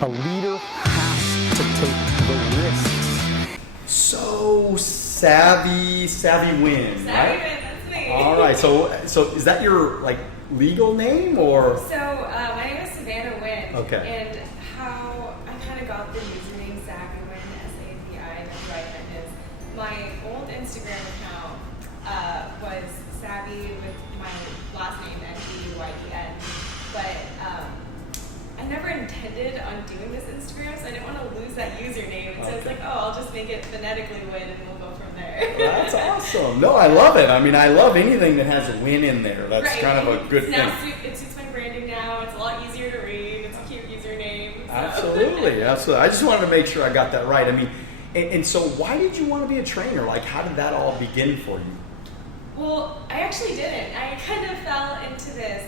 A leader has to take the risks. So Savi win, Savi right? win, that's me. All right. So is that your like legal name or? So my name is Savannah Wynn. Okay. And how I kind of got the username Savi Wynn, SAVI, is my old Instagram account was Savi with my last name NGYEN, but I never intended on doing this Instagram, so I didn't want to lose that username. And so it's like, oh, I'll just make it phonetically Win, and we'll go from there. That's awesome. No, I love it. I mean, I love anything that has a win in there. That's right. kind of a good thing. It suits my branding now. It's a lot easier to read. It's a cute username. So. Absolutely. I just wanted to make sure I got that right. I mean, and so why did you want to be a trainer? Like, how did that all begin for you? Well, I actually didn't. I kind of fell into this.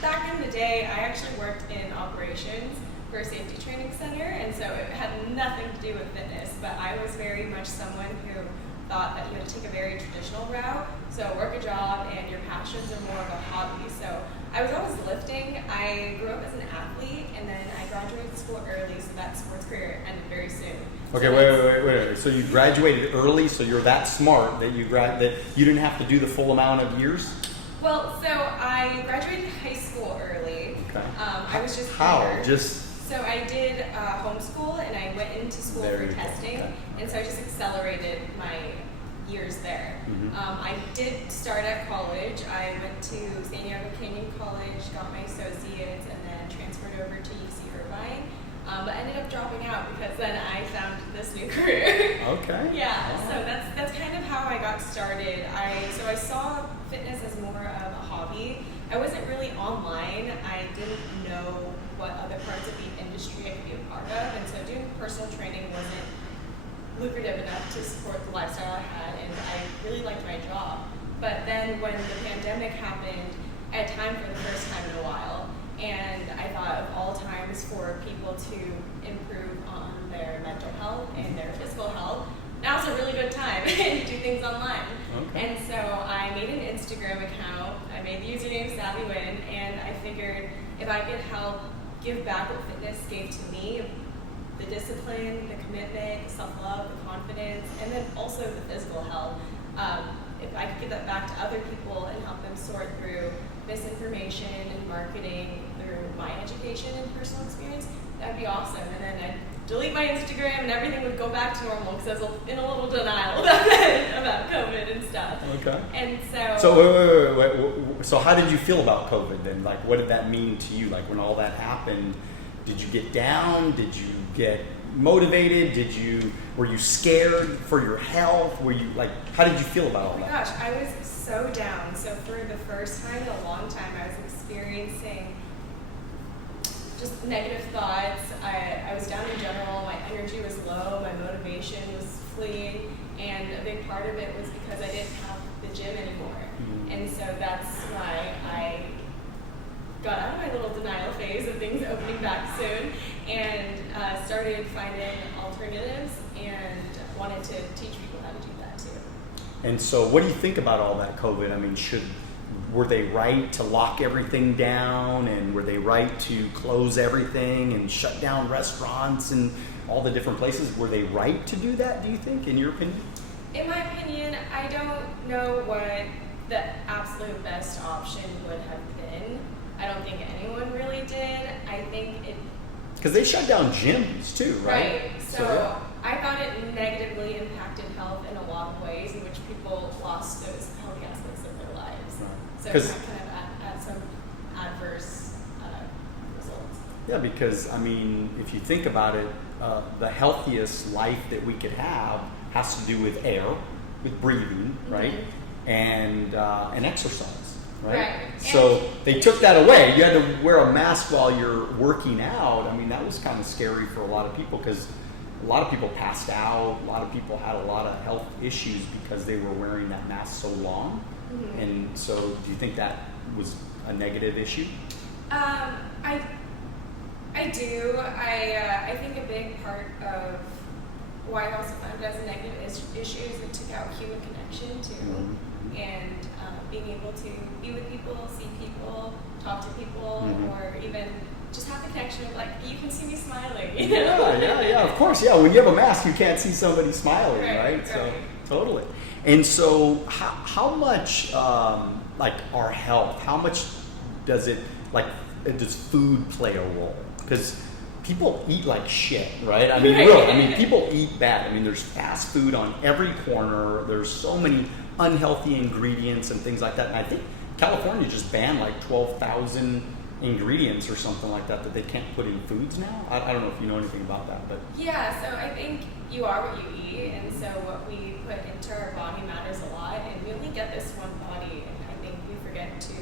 Back in the day, I actually worked in operations for a safety training center, and so it had nothing to do with fitness, but I was very much someone who thought that you had to take a very traditional route, so work a job and your passions are more of a hobby. So I was always lifting. I grew up as an athlete, and then I graduated school early, so that sports career ended very soon. Okay, So wait. So you graduated early, so you're that smart that you didn't have to do the full amount of years? Well, so I graduated high school early. Okay. I was just How? younger. So I did homeschool, and I went into school There for you go. testing, Okay. and so I just accelerated my years there. Mhm. I did start at college. I went to San Diego Canyon College, got my associates, and then transferred over to UC Irvine, but ended up dropping out because then I found this new career. Okay. Yeah, All so right. that's kind of how I got started. I saw fitness as more of a hobby. I wasn't really online. I didn't know what other parts of the industry I could be a part of, and so doing personal training wasn't lucrative enough to support the lifestyle I had, and I really liked my job. But then when the pandemic happened, I had time for the first time in a while, and I thought of all times for people to improve on their mental health and their physical health, now's a really good time to do things online. Okay. And so I made an Instagram account, I made the username Savi Wynn, and I figured if I could help give back what fitness gave to me, the discipline, the commitment, the self-love, the confidence, and then also the physical health, if I could give that back to other people and help them sort through misinformation and marketing through my education and personal experience, that'd be awesome. And then I'd delete my Instagram and everything would go back to normal because I was in a little denial about COVID and stuff. Okay. And So wait. So how did you feel about COVID then? Like, what did that mean to you? Like, when all that happened, did you get down? Did you get motivated? Were you scared for your health? Were you like, how did you feel about all oh my that? gosh, I was so down. So for the first time in a long time, I was experiencing just negative thoughts. I was down in general. My energy was low. My motivation was fleeing. And a big part of it was because I didn't have the gym anymore. Mhm. And so that's why I got out of my little denial phase of things opening back soon and started finding alternatives and wanted to teach people how to do that too. And so what do you think about all that COVID? I mean, were they right to lock everything down, and were they right to close everything and shut down restaurants and all the different places? Were they right to do that, do you think, in your opinion? In my opinion, I don't know what the absolute best option would have been. I don't think anyone really did. I think it... Because they shut down gyms too, right? Right. So yeah. I thought it negatively impacted health in a lot of ways in which people lost those healthy aspects of their lives. Right. So 'Cause- it kind of had some adverse results. Yeah, because, I mean, if you think about it, the healthiest life that we could have has to do with air, with breathing, right? Mm-hmm. And exercise. Right? Right. So they took that away. You had to wear a mask while you're working out. I mean, that was kind of scary for a lot of people because a lot of people passed out. A lot of people had a lot of health issues because they were wearing that mask so long. Mm-hmm. And so do you think that was a negative issue? I do. I think a big part of why I also found it as a negative issue is it took out human connection too. Mm-hmm. And being able to be with people, see people, talk to people, Mhm. or even just have the connection of like, you can see me smiling, you Yeah, know? yeah, of course. Yeah, when you have a mask, you can't see somebody smiling, right? So totally. And so, how much like our health? How much does it like? Does food play a role? Because people eat like shit, right? I mean, really. I mean, people eat bad. I mean, there's fast food on every corner. There's so many unhealthy ingredients and things like that. And I think California just banned like 12,000 ingredients or something like that they can't put in foods now. I don't know if you know anything about that, but Yeah, so I think you are what you eat, and so what we put into our body matters a lot, and we only get this one body, and I think we forget to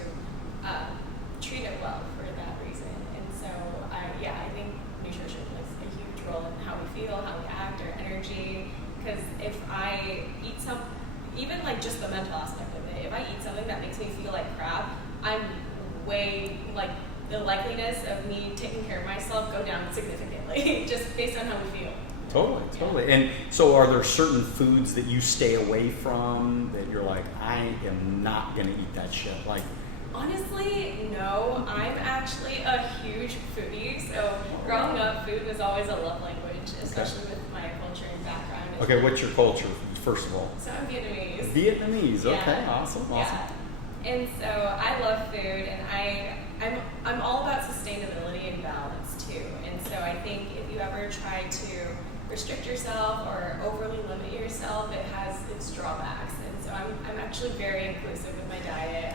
treat it well for that reason. And so, I think nutrition plays a huge role in how we feel, how we act, our energy, because if I eat even like just the mental aspect of it, if I eat something that makes me feel like crap, I'm way like the likeliness of me taking care of myself go down significantly just based on how we feel. Totally. And so are there certain foods that you stay away from that you're like, I am not going to eat that shit? Like, honestly, no. I'm actually a huge foodie, so growing up, food was always a love language, especially with my culture and background. Okay, what's your culture, first of all? So I'm Vietnamese. Vietnamese, okay, Yeah. awesome. Yeah. And so I love food, and I'm all about sustainability and balance too. And so I think if you ever try to restrict yourself or overly limit yourself, it has its drawbacks. And so I'm actually very inclusive with my diet.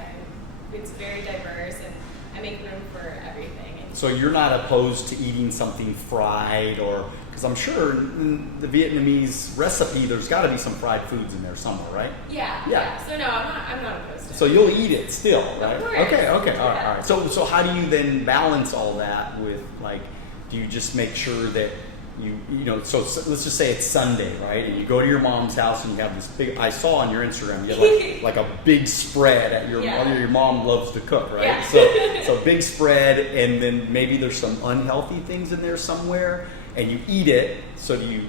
It's very diverse, and I make room for everything. So you're not opposed to eating something fried, or because I'm sure in the Vietnamese recipe there's got to be some fried foods in there somewhere, right? Yeah. So no, I'm not opposed to it. So you'll eat it still, right? Of course. Okay, all Yeah. right. So how do you then balance all that with, like, do you just make sure that you know, so let's just say it's Sunday, right? And you go to your mom's house and you have this big, I saw on your Instagram, you have like a big spread at your mother. Your mom loves to cook, right? Yeah. So big spread, and then maybe there's some unhealthy things in there somewhere, and you eat it. So do you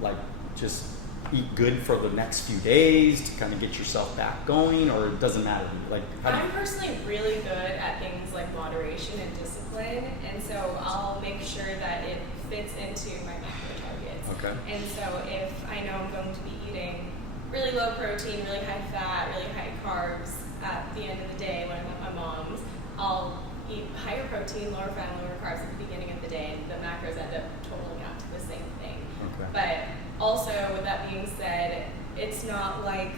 like just eat good for the next few days to kind of get yourself back going, or it doesn't matter? Like, I'm personally really good at things like moderation and discipline, and so I'll make sure that it fits into my macro targets. Okay. And so if I know I'm going to be eating really low protein, really high fat, really high carbs at the end of the day when I'm at my mom's, I'll eat higher protein, lower fat, and lower carbs at the beginning of the day, and the macros end up totaling out to the same thing. Okay. But also, with that being said, it's not like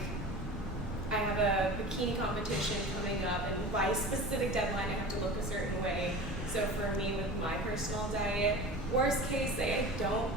I have a bikini competition coming up, and by a specific deadline I have to look a certain way. So for me, with my personal diet, worst case, say I don't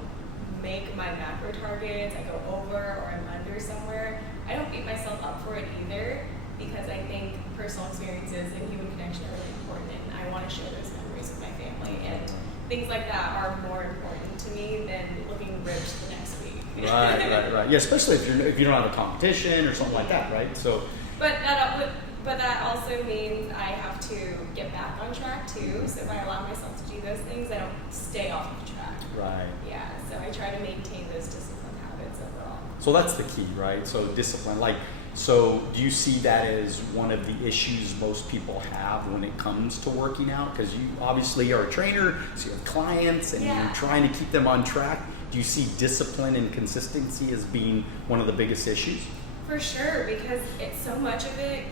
make my macro targets, I go over or I'm under somewhere, I don't beat myself up for it either, because I think personal experiences and human connection are really important, and I want to share those memories with my family, and things like that are more important to me than looking rich the next week. Right. Yeah, especially if you don't have a competition or something like that, right? So. But that also means I have to get back on track too. So if I allow myself to do those things, I don't stay off of track. Right. Yeah. So I try to maintain those disciplined habits overall. So that's the key, right? So discipline. So do you see that as one of the issues most people have when it comes to working out? Because you obviously are a trainer, so you have clients, and you're trying to keep them on track. Do you see discipline and consistency as being one of the biggest issues? For sure, because so much of it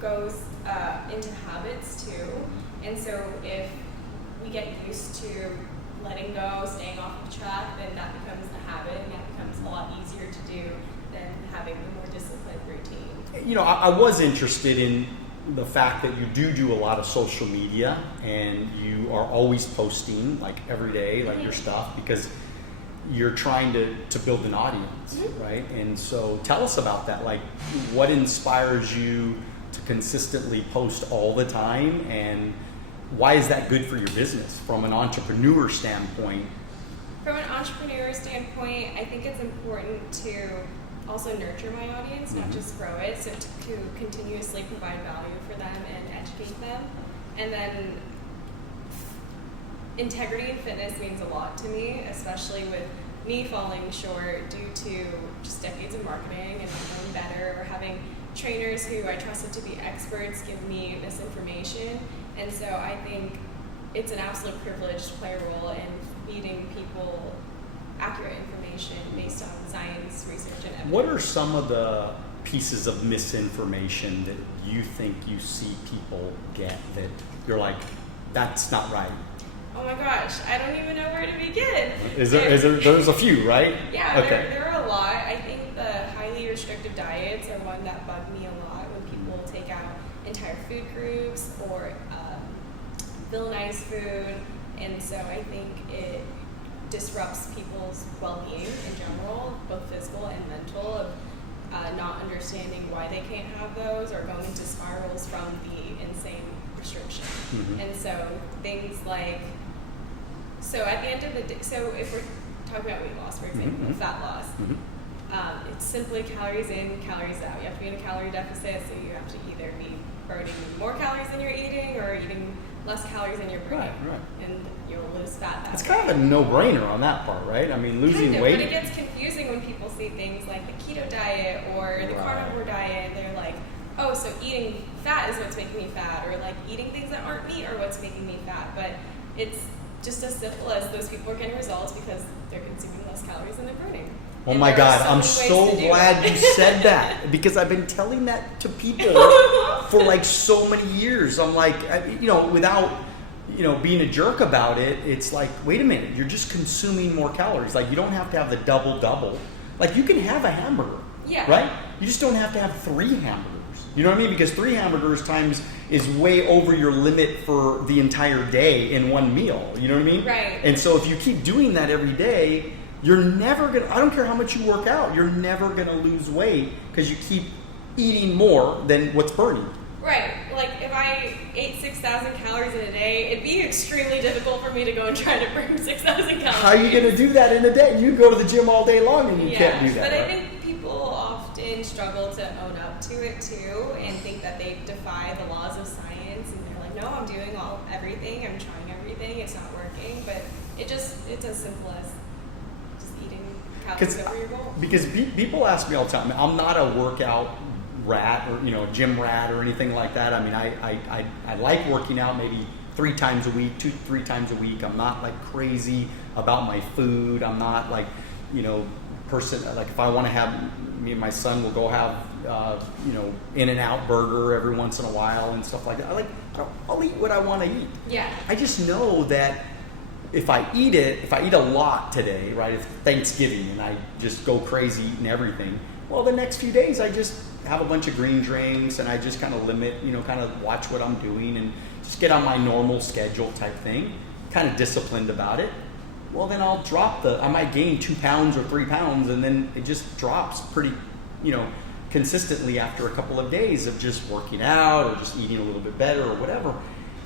goes into habits too. And so if we get used to letting go, staying off of track, then that becomes the habit, and that becomes a lot easier to do than having the more disciplined routine. You know, I was interested in the fact that you do a lot of social media, and you are always posting like every day, like your stuff, because you're trying to build an audience, right? And so tell us about that. Like, what inspires you to consistently post all the time, and why is that good for your business from an entrepreneur standpoint? From an entrepreneur standpoint, I think it's important to also nurture my audience, not just grow it, so to continuously provide value for them and educate them. And then integrity in fitness means a lot to me, especially with me falling short due to just decades of marketing and knowing better, or having trainers who I trusted to be experts give me misinformation. And so I think it's an absolute privilege to play a role in feeding people accurate information based on science, research, and evidence. What are some of the pieces of misinformation that you think you see people get that you're like, that's not right? Oh my gosh, I don't even know where to begin. There's a few, right? Yeah, okay. there are a lot. I think the highly restrictive diets are one that bug me a lot when people take out entire food groups or villainize food. And so I think it disrupts people's well-being in general, both physical and mental, of not understanding why they can't have those or going into spirals from the insane restriction. Mm-hmm. And so things like, so at the end of the day, so if we're talking about weight loss, for example, mm-hmm. fat loss, Mm-hmm. it's simply calories in, calories out. You have to be in a calorie deficit, so you have to either be burning more calories than you're eating or eating less calories than you're burning. Right. And you'll lose fat that It's way. kind of a no-brainer on that part, right? I mean, losing Kind of, weight. but it gets confusing when people see things like the keto diet or the Right. carnivore diet. They're like, oh, so eating fat is what's making me fat, or like eating things that aren't meat are what's making me fat. But it's just as simple as those people are getting results because they're consuming less calories than they're burning. Oh And my there are God, I'm many so ways to do glad it. you said that because I've been telling that to people for like so many years. I'm like, without, being a jerk about it, it's like, wait a minute, you're just consuming more calories. Like, you don't have to have the double. Like, you can have a hamburger, Yeah. right? You just don't have to have 3 hamburgers. You know what I mean? Because 3 hamburgers times is way over your limit for the entire day in one meal. You know what I mean? Right. And so if you keep doing that every day, you're never going to, I don't care how much you work out, you're never going to lose weight because you keep eating more than what's burning. Right. Like if I ate 6,000 calories in a day, it'd be extremely difficult for me to go and try to burn 6,000 calories. How are you going to do that in a day? You go to the gym all day long and you can't do that. But right? I think people often struggle to own up to it too and think that they defy the laws of science and they're like, no, I'm doing everything, I'm trying everything, it's not working. But it's as simple as just eating calories over your goal. Because people ask me all the time, I'm not a workout rat or gym rat or anything like that. I mean, I like working out maybe 3 times a week, 2-3 times a week. I'm not like crazy about my food. I'm not like person like if I want to have, me and my son will go have In-N-Out burger every once in a while and stuff like that. I'll eat what I want to eat. Yeah. I just know that if I eat a lot today, right, if Thanksgiving and I just go crazy eating everything, well, the next few days I just have a bunch of green drinks and I just kind of limit, kind of watch what I'm doing and just get on my normal schedule type thing, kind of disciplined about it. Well, then I'll I might gain 2 pounds or 3 pounds and then it just drops pretty, consistently after a couple of days of just working out or just eating a little bit better or whatever.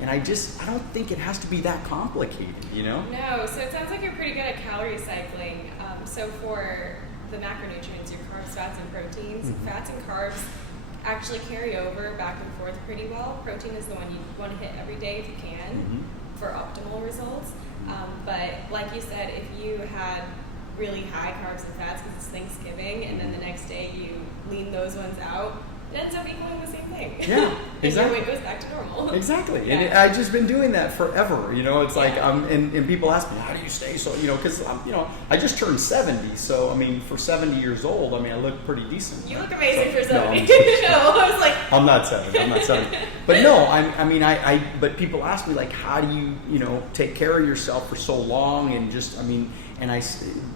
And I don't think it has to be that complicated, No, so it sounds like you're pretty good at calorie cycling. So for the macronutrients, your carbs, fats, and proteins, Mm-hmm. fats and carbs actually carry over back and forth pretty well. Protein is the one you want to hit every day if you can Mm-hmm. for optimal results. But like you said, if you had really high carbs and fats because it's Thanksgiving and then the next day you lean those ones out, it ends up equaling the same thing. Yeah, exactly. And your weight goes back to normal. Exactly. Yeah. And I've just been doing that forever. It's like, Yeah. and people ask me, how do you stay so, because, I just turned 70. So, I mean, for 70 years old, I look pretty decent. You look amazing for No, 70. I'm No, I was like, I'm not 70. But no, but people ask me, like, how do you, take care of yourself for so long? And just,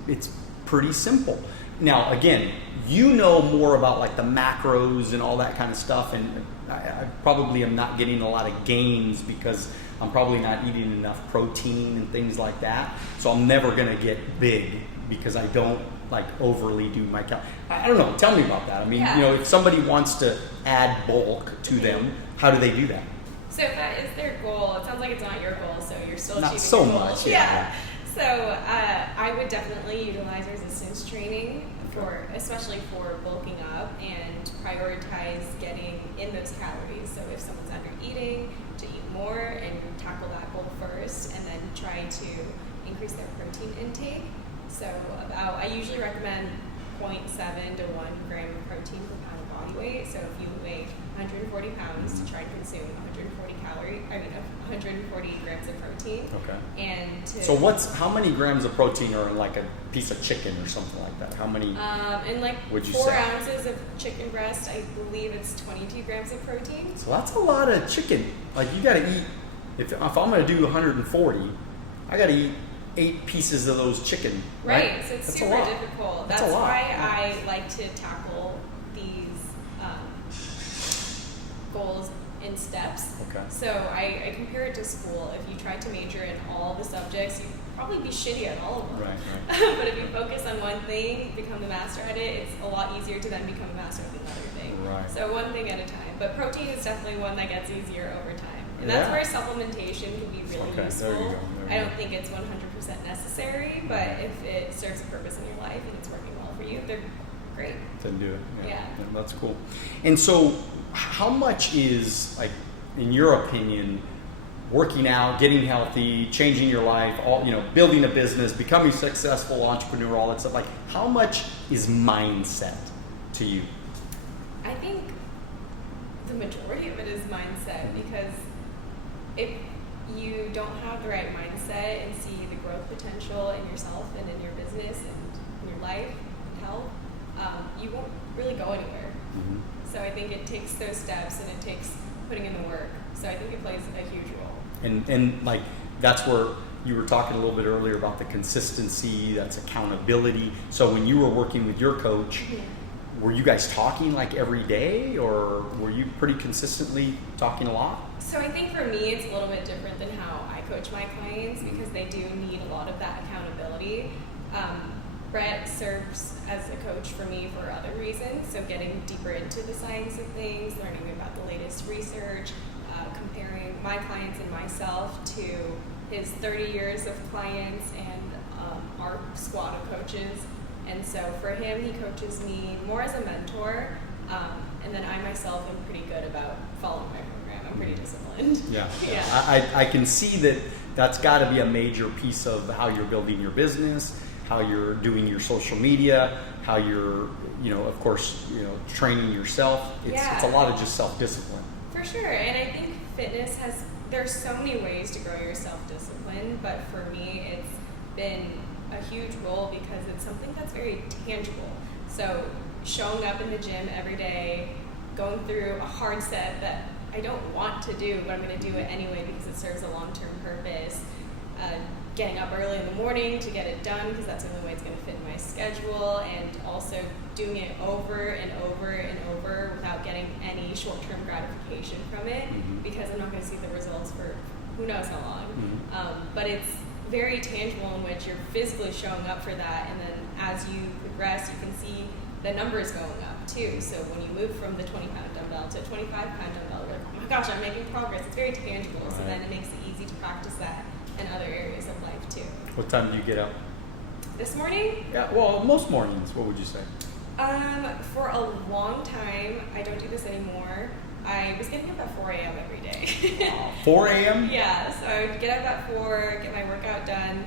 it's pretty simple. Now, again, more about like the macros and all that kind of stuff. And I probably am not getting a lot of gains because I'm probably not eating enough protein and things like that. So I'm never going to get big because I don't like overly do my I don't know. Tell me about that. If somebody wants to add bulk to them, how do they do that? so if that is their goal, it sounds like it's not your goal, so you're still Not achieving so your goal. much, yeah. So I would definitely utilize resistance training especially for bulking up and prioritize getting in those calories. So if someone's under eating, to eat more and tackle that goal first, and then try to increase their protein intake. So I usually recommend 0.7 to 1 gram of protein per pound of body weight. So if you weigh 140 pounds, to try and consume 140 grams of protein. Okay. And so how many grams of protein are in like a piece of chicken or something like that? How many? In like would you 4 say? ounces of chicken breast, I believe it's 22 grams of protein. So that's a lot of chicken. Like you got to eat. If I'm going to do 140, I got to eat 8 pieces of those chicken. Right. So it's that's super difficult. That's why I like to tackle these goals in steps. Okay. So I compare it to school. If you tried to major in all the subjects, you'd probably be shitty at all of them. Right. But if you focus on one thing, become the master at it, it's a lot easier to then become a master at another thing. Right. So one thing at a time. But protein is definitely one that gets easier over time. And that's where supplementation can be really useful. There you go. I don't think it's 100% necessary, but if it serves a purpose in your life and it's working well for you, they're great. Then do it. Yeah. That's cool. And so how much is, like, in your opinion, working out, getting healthy, changing your life, all, building a business, becoming successful entrepreneur, all that stuff, like how much is mindset to you? I think the majority of it is mindset, because if you don't have the right mindset and see the growth potential in yourself and in your business and in your life and health, you won't really go anywhere. Mm-hmm. So I think it takes those steps and it takes putting in the work. So I think it plays a huge role. And like that's where you were talking a little bit earlier about the consistency, that's accountability. So when you were working with your coach, were you guys talking like every day, or were you pretty consistently talking a lot? So I think for me it's a little bit different than how I coach my clients, because they do need a lot of that accountability. Brett serves as a coach for me for other reasons, so getting deeper into the science of things, learning about the latest research, comparing my clients and myself to his 30 years of clients and our squad of coaches. And so for him, he coaches me more as a mentor, and then I myself am pretty good about following my program. I'm pretty disciplined. Yeah. Yeah. I can see that that's got to be a major piece of how you're building your business, how you're doing your social media, how you're, of course, training yourself. It's a lot of just self-discipline. For sure. And I think fitness there's so many ways to grow your self-discipline, but for me, it's been a huge role because it's something that's very tangible. So showing up in the gym every day, going through a hard set that I don't want to do, but I'm going to do it anyway because it serves a long-term purpose. Getting up early in the morning to get it done because that's the only way it's going to fit in my schedule, and also doing it over and over and over without getting any short-term gratification from it, because I'm not going to see the results for who knows how long. But it's very tangible in which you're physically showing up for that, and then as you progress, you can see the numbers going up too. So when you move from the 20-pound dumbbell to a 25-pound dumbbell, you're like, oh my gosh, I'm making progress. It's very tangible. Right. So then it makes it easy to practice that in other areas of life too. What time do you get up? This morning? Yeah, well, most mornings, what would you say? For a long time, I don't do this anymore. I was getting up at 4 a.m. every day. 4 a.m.? Yeah, so I would get up at 4, get my workout done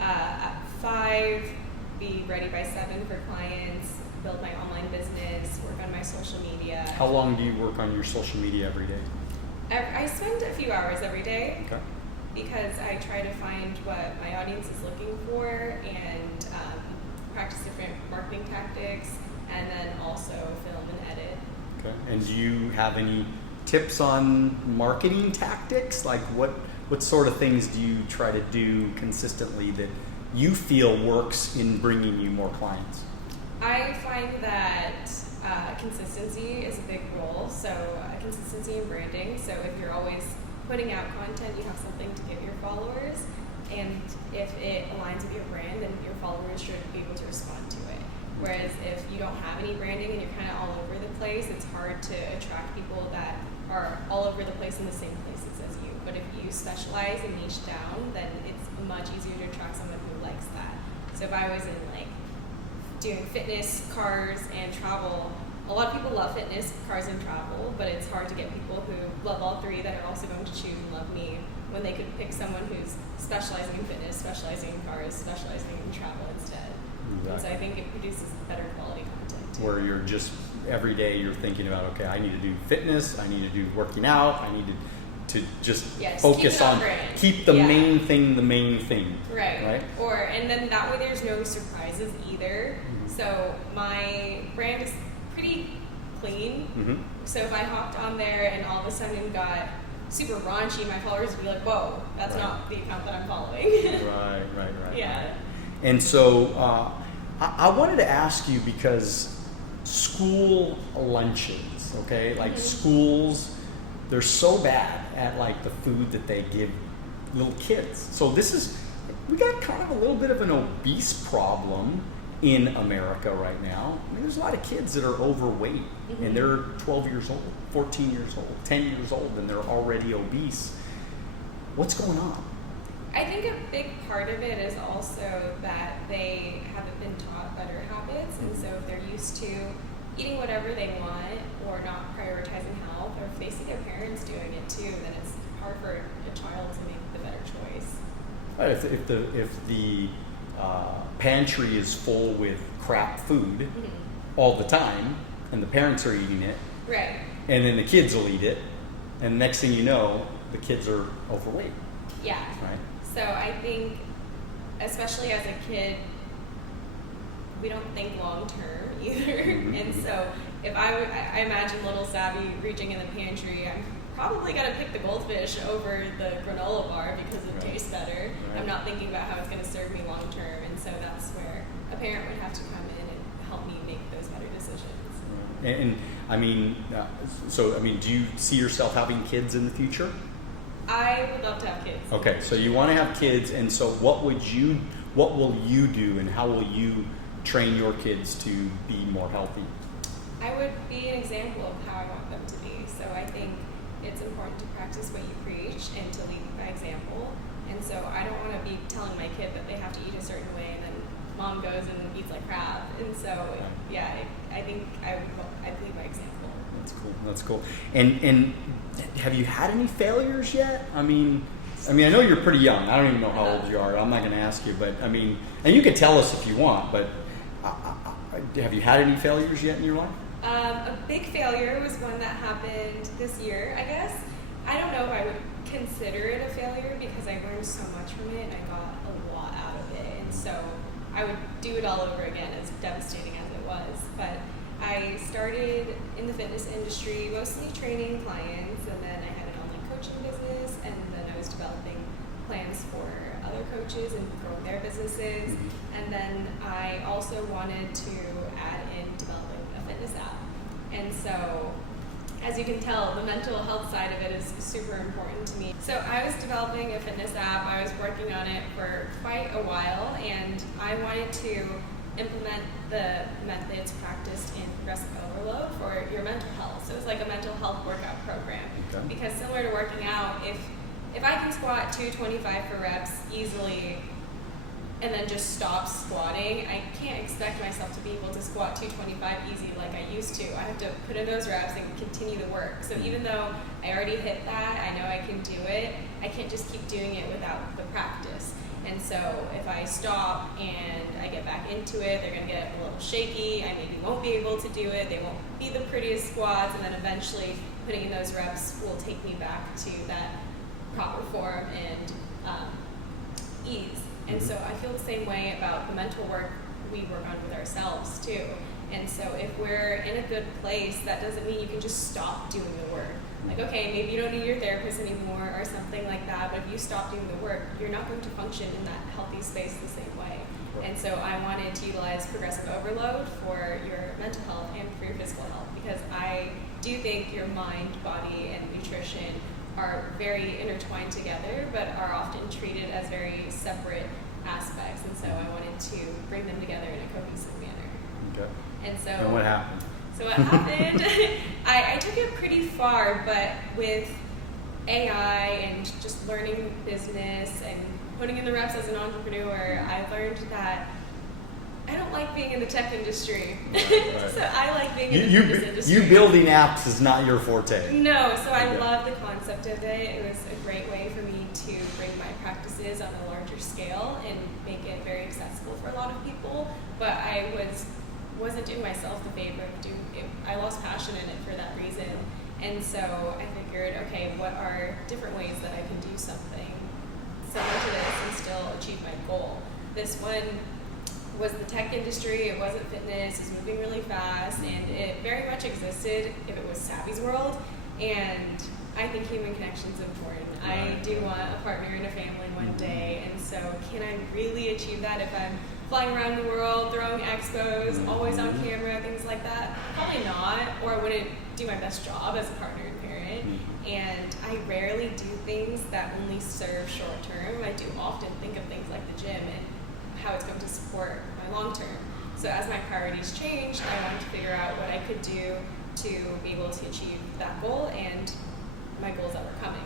at 5, be ready by 7 for clients, build my online business, work on my social media. How long do you work on your social media every day? I spend a few hours every day. Okay. Because I try to find what my audience is looking for and practice different marketing tactics, and then also film and edit. Okay. And do you have any tips on marketing tactics? Like what sort of things do you try to do consistently that you feel works in bringing you more clients? I find that consistency is a big role. So consistency in branding. So if you're always putting out content, you have something to give your followers, and if it aligns with your brand, then your followers should be able to respond to it. Whereas if you don't have any branding and you're kind of all over the place, it's hard to attract people that are all over the place in the same places as you. But if you specialize and niche down, then it's much easier to attract someone who likes that. So if I was in doing fitness, cars, and travel, a lot of people love fitness, cars, and travel, but it's hard to get people who love all three that are also going to choose and love me when they could pick someone who's specializing in fitness, specializing in cars, specializing in travel instead. And so I think it produces better quality content too. Where you're just every day you're thinking about, okay, I need to do fitness, I need to do working out, I need to just focus on keep the main thing the main thing. Right. And then that way there's no surprises either. So my brand is pretty clean. So if I hopped on there and all of a sudden got super raunchy, my followers would be like, whoa, that's not the account that I'm following. Right. Yeah. And so I wanted to ask you, because school lunches, okay, like schools, they're so bad at like the food that they give little kids. So we got kind of a little bit of an obese problem in America right now. I mean, there's a lot of kids that are overweight and they're 12 years old, 14 years old, 10 years old, and they're already obese. What's going on? I think a big part of it is also that they haven't been taught better habits, and so if they're used to eating whatever they want or not prioritizing health, or if they see their parents doing it too, then it's hard for a child to make the better choice. If the pantry is full with crap food all the time, and the parents are eating it, right, and then the kids will eat it, and next thing you know, the kids are overweight. Yeah. Right. So I think, especially as a kid, we don't think long term either. And so if I imagine little Savi reaching in the pantry, I'm probably going to pick the goldfish over the granola bar because it tastes better. Right. I'm not thinking about how it's going to serve me long term. And so that's where a parent would have to come in and help me make those better decisions. And I mean, do you see yourself having kids in the future? I would love to have kids. Okay, so you want to have kids, and so what will you do, and how will you train your kids to be more healthy? I would be an example of how I want them to be. So I think it's important to practice what you preach and to lead by example. And so I don't want to be telling my kid that they have to eat a certain way, and then mom goes and eats like crap. And so I think I'd lead by example. That's cool. And have you had any failures yet? I mean, I know you're pretty young. I don't even know how old you are. I'm not going to ask you, but I mean, and you can tell us if you want, but have you had any failures yet in your life? A big failure was one that happened this year, I guess. I don't know if I would consider it a failure because I learned so much from it and I got a lot out of it. And so I would do it all over again, as devastating as it was. But I started in the fitness industry, mostly training clients, and then I had an online coaching business, and then I was developing plans for other coaches and growing their businesses. And then I also wanted to add in developing a fitness app. And so, as you can tell, the mental health side of it is super important to me. So I was developing a fitness app. I was working on it for quite a while, and I wanted to implement the methods practiced in Progressive Overload for your mental health. So it was like a mental health workout program. Okay. Because similar to working out, if I can squat 225 for reps easily and then just stop squatting, I can't expect myself to be able to squat 225 easy like I used to. I have to put in those reps and continue the work. So even though I already hit that, I know I can do it, I can't just keep doing it without the practice. And so if I stop and I get back into it, they're going to get a little shaky. I maybe won't be able to do it. They won't be the prettiest squats. And then eventually putting in those reps will take me back to that proper form and ease. And so I feel the same way about the mental work we work on with ourselves too. And so if we're in a good place, that doesn't mean you can just stop doing the work. Like, okay, maybe you don't need your therapist anymore or something like that, but if you stop doing the work, you're not going to function in that healthy space the same way. And so I wanted to utilize Progressive Overload for your mental health and for your physical health, because I do think your mind, body, and nutrition are very intertwined together, but are often treated as very separate aspects. And so I wanted to bring them together in a cohesive manner. Okay. And what happened? So what happened, I took it pretty far, but with AI and just learning business and putting in the reps as an entrepreneur, I learned that I don't like being in the tech industry. Right. So I like being in the fitness industry. You building apps is not your forte. No, so I love the concept of it. It was a great way for me to bring my practices on a larger scale and make it very accessible for a lot of people. But I wasn't doing myself the favor of I lost passion in it for that reason. And so I figured, okay, what are different ways that I can do something similar to this and still achieve my goal? This one was the tech industry, it wasn't fitness, it's moving really fast, and it very much existed if it was Savi's world, and I think human connection is important. I do want a partner and a family one day, and so can I really achieve that if I'm flying around the world, throwing expos, always on camera, things like that? Probably not, or I wouldn't do my best job as a partner and parent, and I rarely do things that only serve short term. I do often think of things like the gym and how it's going to support my long term. So as my priorities changed, I wanted to figure out what I could do to be able to achieve that goal and my goals that were coming.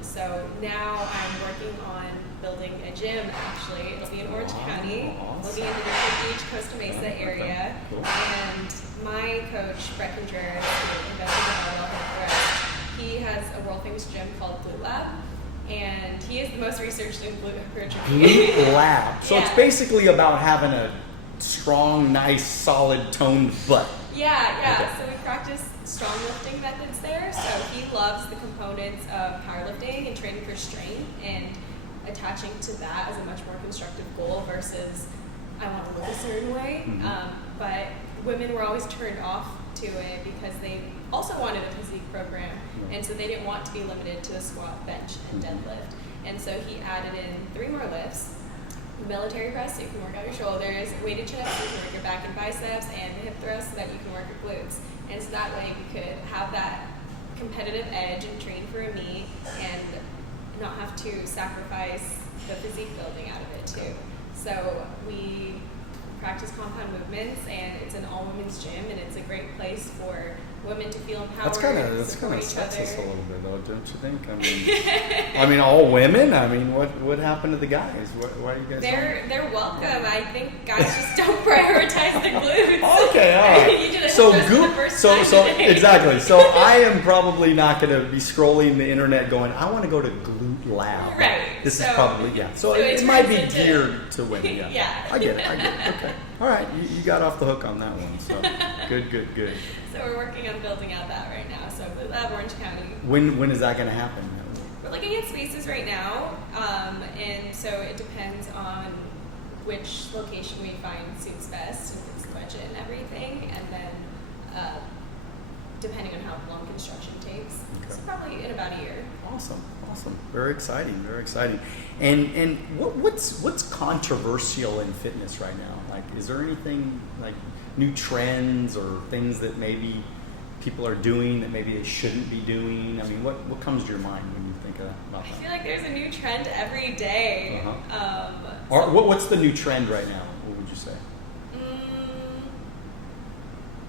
So now I'm working on building a gym, actually. It'll be in Orange County. We'll be in the Newport Beach, Costa Mesa area. And my coach, Brett Contreras, who invested in our Forest, he has a world famous gym called Glute Lab. And he is the most researched in glute hypertrophy. Glute Lab. So it's basically about having a strong, nice, solid, toned butt. Yeah. Okay. So we practice strong lifting methods there. So he loves the components of powerlifting and training for strength and attaching to that as a much more constructive goal versus I want to look a certain way. But women were always turned off to it because they also wanted a physique program, and so they didn't want to be limited to a squat, bench, and deadlift. And so he added in 3 more lifts: military press, so you can work out your shoulders; weighted chest, so you can work your back and biceps; and hip thrust, so that you can work your glutes. And so that way you could have that competitive edge and train for a meet and not have to sacrifice the physique building out of it too. So we practice compound movements, and it's an all-women's gym, and it's a great place for women to feel empowered. That's kind of support each other. us a little bit, though, don't you think? I mean, all women. I mean, what happened to the guys? Why are you guys? They're welcome. I think guys just don't prioritize the glutes. Okay, all right. You did it So exactly. So I am probably not going to be scrolling the internet going, I want to go to Glute Lab. Right. This is probably So it might be geared to women. Yeah. Yeah. I get it. Okay. All right. You got off the hook on that one. So good. So we're working on building out that right now. So Glute Lab, Orange County. When is that going to happen? We're looking at spaces right now, and so it depends on which location we find suits best and fits the budget and everything, and then depending on how long construction takes. Okay. So probably in about a year. Awesome. Very exciting. And what's controversial in fitness right now? Like, is there anything like new trends or things that maybe people are doing that maybe they shouldn't be doing? I mean, what comes to your mind when you think about that? I feel like there's a new trend every day. Or what's the new trend right now? What would you say?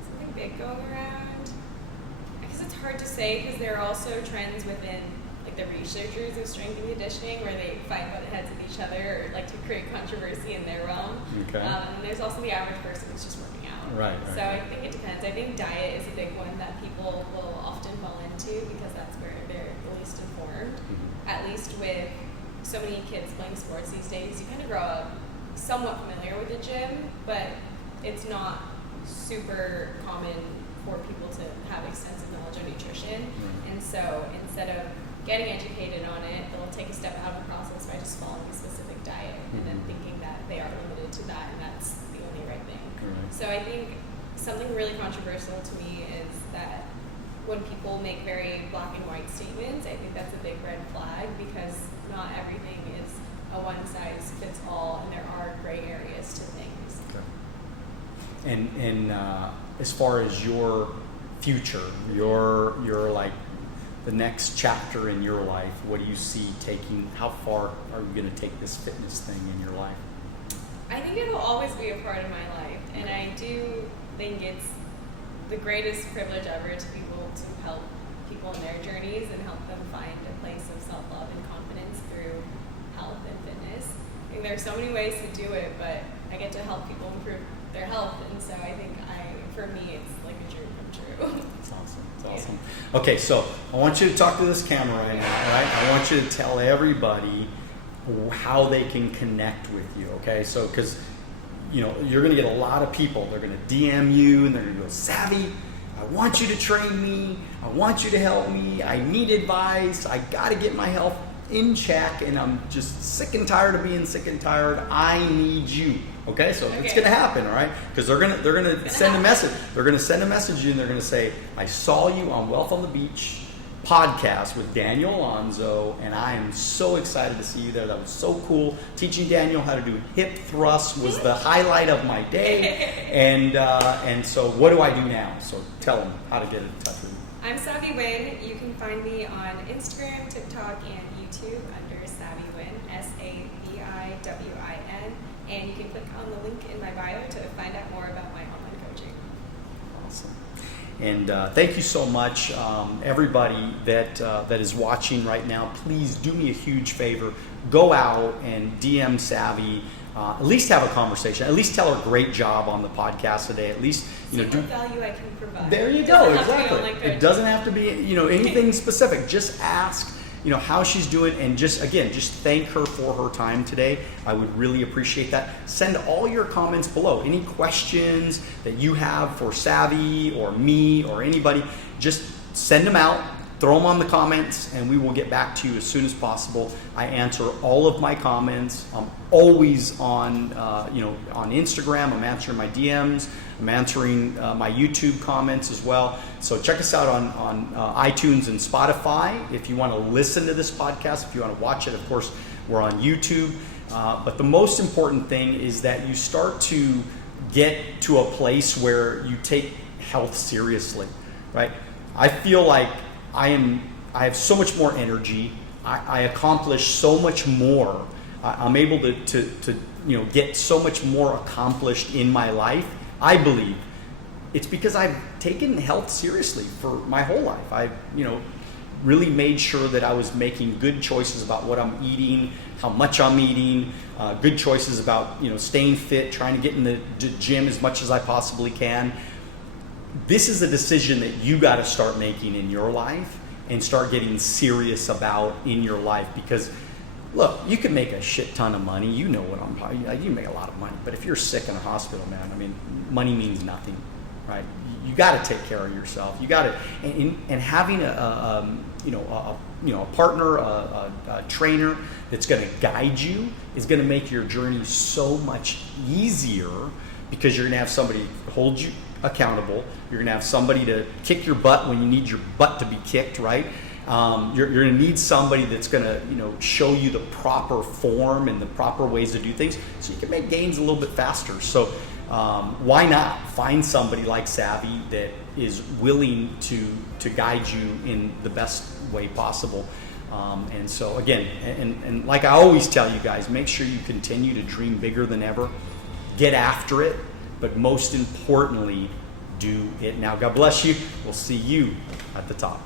Something big going around. I guess it's hard to say because there are also trends within like the researchers of strength and conditioning where they fight butt heads with each other or like to create controversy in their realm. Okay. And there's also the average person who's just working out. Right. So I think it depends. I think diet is a big one that people will often fall into because that's where they're the least informed. At least with so many kids playing sports these days, you kind of grow up somewhat familiar with the gym, but it's not super common for people to have extensive knowledge of nutrition. And so instead of getting educated on it, they'll take a step out of the process by just following a specific diet and then thinking that they are limited to that and that's the only right thing. So I think something really controversial to me is that when people make very black and white statements, I think that's a big red flag because not everything is a one size fits all, and there are gray areas to things. Okay. And as far as your future, your like the next chapter in your life, what do you see taking? How far are you going to take this fitness thing in your life? I think it'll always be a part of my life, and I do think it's the greatest privilege ever to be able to help people in their journeys and help them find a place of self-love and confidence through health and fitness. I think there are so many ways to do it, but I get to help people improve their health, and so I think for me, it's like a dream come true. That's awesome. That's awesome. Okay, so I want you to talk to this camera right now, all right? I want you to tell everybody how they can connect with you, okay? So, because, you're going to get a lot of people. They're going to DM you, and they're going to go, Savi, I want you to train me. I want you to help me. I need advice. I got to get my health in check, and I'm just sick and tired of being sick and tired. I need you. Okay, so it's going to happen, all right? Because they're gonna send a message. They're going to send a message to you, and they're going to say, I saw you on Wealth on the Beach podcast with Daniel Alonzo, and I am so excited to see you there. That was so cool. Teaching Daniel how to do hip thrusts was the highlight of my day. And so what do I do now? So tell them how to get in touch with me. I'm Savi Win. You can find me on Instagram, TikTok, and YouTube under Savi Win, SAVIWIN. And you can click on the link in my bio to find out more about my online coaching. Awesome. And thank you so much, everybody that is watching right now. Please do me a huge favor. Go out and DM Savi. At least have a conversation. At least tell her great job on the podcast today. At least what value I can provide. There you go. Exactly. It doesn't have to be anything specific. Just ask how she's doing, and just thank her for her time today. I would really appreciate that. Send all your comments below. Any questions that you have for Savi or me or anybody, just send them out. Throw them on the comments, and we will get back to you as soon as possible. I answer all of my comments. I'm always on Instagram. I'm answering my DMs. I'm answering my YouTube comments as well. So check us out on iTunes and Spotify if you want to listen to this podcast. If you want to watch it, of course, we're on YouTube. But the most important thing is that you start to get to a place where you take health seriously, right? I feel like I have so much more energy. I accomplish so much more. I'm able to get so much more accomplished in my life. I believe it's because I've taken health seriously for my whole life. I've really made sure that I was making good choices about what I'm eating, how much I'm eating, good choices about staying fit, trying to get in the gym as much as I possibly can. This is a decision that you got to start making in your life and start getting serious about in your life, because look, you can make a shit ton of money. You make a lot of money, but if you're sick in a hospital, man, I mean, money means nothing, right? You got to take care of yourself. You got to, and having a partner, a trainer that's going to guide you is going to make your journey so much easier, because you're going to have somebody hold you accountable. You're going to have somebody to kick your butt when you need your butt to be kicked, right? You're going to need somebody that's going to show you the proper form and the proper ways to do things, so you can make gains a little bit faster. So why not find somebody like Savi that is willing to guide you in the best way possible. And so again, and like I always tell you guys, make sure you continue to dream bigger than ever. Get after it, but most importantly, do it now. God bless you. We'll see you at the top.